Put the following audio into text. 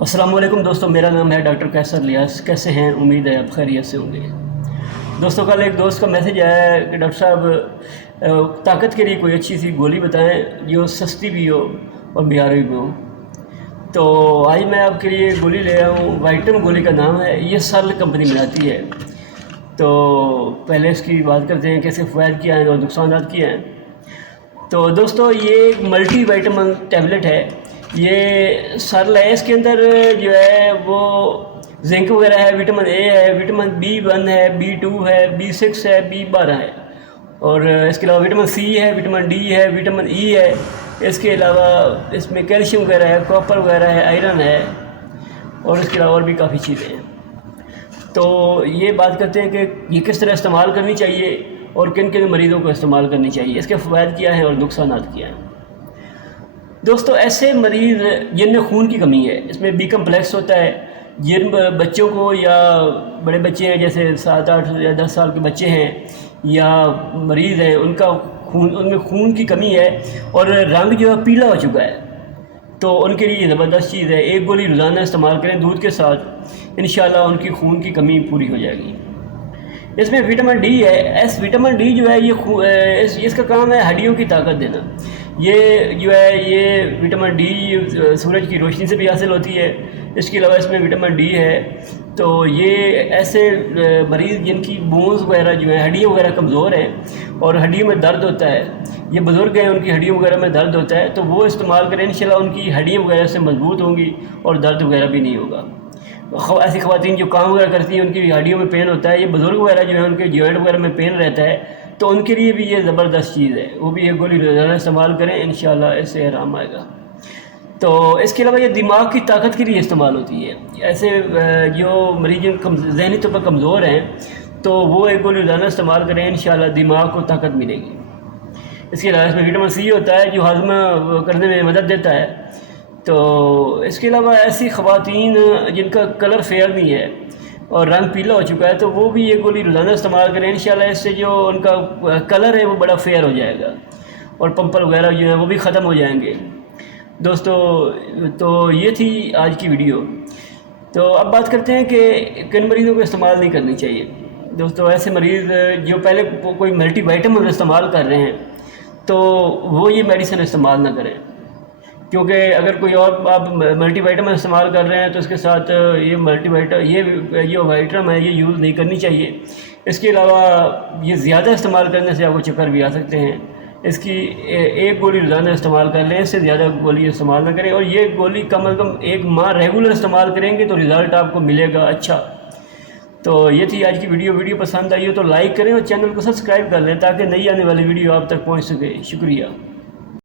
السلام علیکم دوستوں، میرا نام ہے ڈاکٹر قیصر الیاس۔ کیسے ہیں؟ امید ہے آپ خیریت سے ہوں گے۔ دوستوں، کل ایک دوست کا میسیج آیا ہے کہ ڈاکٹر صاحب طاقت کے لیے کوئی اچھی سی گولی بتائیں جو سستی بھی ہو اور معیاری بھی ہو۔ تو آج میں آپ کے لیے گولی لے آیا ہوں، وائٹم گولی کا نام ہے، یہ سرل کمپنی بناتی ہے۔ تو پہلے اس کی بات کرتے ہیں کہ اس کے فوائد کیا ہیں اور نقصانات کیا ہیں۔ تو دوستو، یہ ایک ملٹی وائٹامن ٹیبلٹ ہے، یہ سرل ہے۔ اس کے اندر جو ہے وہ زنک وغیرہ ہے، وٹامن اے ہے، وٹامن B1 ہے، B2 ہے، B6 ہے، B12 ہے، اور اس کے علاوہ وٹامن سی ہے، وٹامن ڈی ہے، وٹامن ای ہے۔ اس کے علاوہ اس میں کیلشیم وغیرہ ہے، کاپر وغیرہ ہے، آئرن ہے، اور اس کے علاوہ اور بھی کافی چیزیں ہیں۔ تو یہ بات کرتے ہیں کہ یہ کس طرح استعمال کرنی چاہیے اور کن کن مریضوں کو استعمال کرنی چاہیے، اس کے فوائد کیا ہیں اور نقصانات کیا ہیں۔ دوستو، ایسے مریض جن میں خون کی کمی ہے، اس میں B کمپلیکس ہوتا ہے، جن بچوں کو یا بڑے بچے ہیں جیسے 7, 8 یا 10 سال کے بچے ہیں یا مریض ہیں، ان میں خون کی کمی ہے اور رنگ جو ہے پیلا ہو چکا ہے، تو ان کے لیے یہ زبردست چیز ہے۔ ایک گولی روزانہ استعمال کریں دودھ کے ساتھ، انشاءاللہ ان کی خون کی کمی پوری ہو جائے گی۔ اس میں وٹامن ڈی ہے۔ وٹامن ڈی جو ہے یہ اس کا کام ہے ہڈیوں کی طاقت دینا۔ یہ جو ہے یہ وٹامن ڈی سورج کی روشنی سے بھی حاصل ہوتی ہے۔ اس کے علاوہ اس میں وٹامن ڈی ہے، تو یہ ایسے مریض جن کی بونز وغیرہ جو ہیں، ہڈیاں وغیرہ کمزور ہیں اور ہڈیوں میں درد ہوتا ہے، یہ بزرگ ہیں ان کی ہڈیوں وغیرہ میں درد ہوتا ہے، تو وہ استعمال کریں، انشاءاللہ ان کی ہڈیاں وغیرہ سے مضبوط ہوں گی اور درد وغیرہ بھی نہیں ہوگا۔ ایسی خواتین جو کام وغیرہ کرتی ہیں، ان کی ہڈیوں میں پین ہوتا ہے، یہ بزرگ وغیرہ جو ہیں ان کے جوائنٹ وغیرہ میں پین رہتا ہے، تو ان کے لیے بھی یہ زبردست چیز ہے، وہ بھی یہ گولی روزانہ استعمال کریں، انشاءاللہ اس سے آرام آئے گا۔ تو اس کے علاوہ یہ دماغ کی طاقت کے لیے استعمال ہوتی ہے۔ ایسے جو مریض ذہنی طور پر کمزور ہیں تو وہ ایک گولی روزانہ استعمال کریں، انشاءاللہ دماغ کو طاقت ملے گی۔ اس کے علاوہ اس میں وٹامن سی ہوتا ہے جو ہاضمہ کرنے میں مدد دیتا ہے۔ تو اس کے علاوہ ایسی خواتین جن کا کلر فیئر نہیں ہے اور رنگ پیلا ہو چکا ہے، تو وہ بھی یہ گولی روزانہ استعمال کریں، انشاءاللہ اس سے جو ان کا کلر ہے وہ بڑا فیئر ہو جائے گا اور پمپل وغیرہ جو ہیں وہ بھی ختم ہو جائیں گے۔ دوستو، تو یہ تھی آج کی ویڈیو۔ تو اب بات کرتے ہیں کہ کن مریضوں کو استعمال نہیں کرنی چاہیے۔ دوستو، ایسے مریض جو پہلے کوئی ملٹی وائٹامن استعمال کر رہے ہیں تو وہ یہ میڈیسن استعمال نہ کریں، کیونکہ اگر کوئی اور آپ ملٹی وائٹامن استعمال کر رہے ہیں تو اس کے ساتھ یہ جو وائٹامن ہے یہ یوز نہیں کرنی چاہیے۔ اس کے علاوہ یہ زیادہ استعمال کرنے سے آپ کو چکر بھی آ سکتے ہیں۔ اس کی ایک گولی روزانہ استعمال کر لیں، اس سے زیادہ گولی استعمال نہ کریں، اور یہ گولی کم از کم 1 ماہ ریگولر استعمال کریں گے تو رزلٹ آپ کو ملے گا اچھا۔ تو یہ تھی آج کی ویڈیو پسند آئی ہو تو لائک کریں اور چینل کو سبسکرائب کر لیں تاکہ نئی آنے والی ویڈیو آپ تک پہنچ سکے۔ شکریہ۔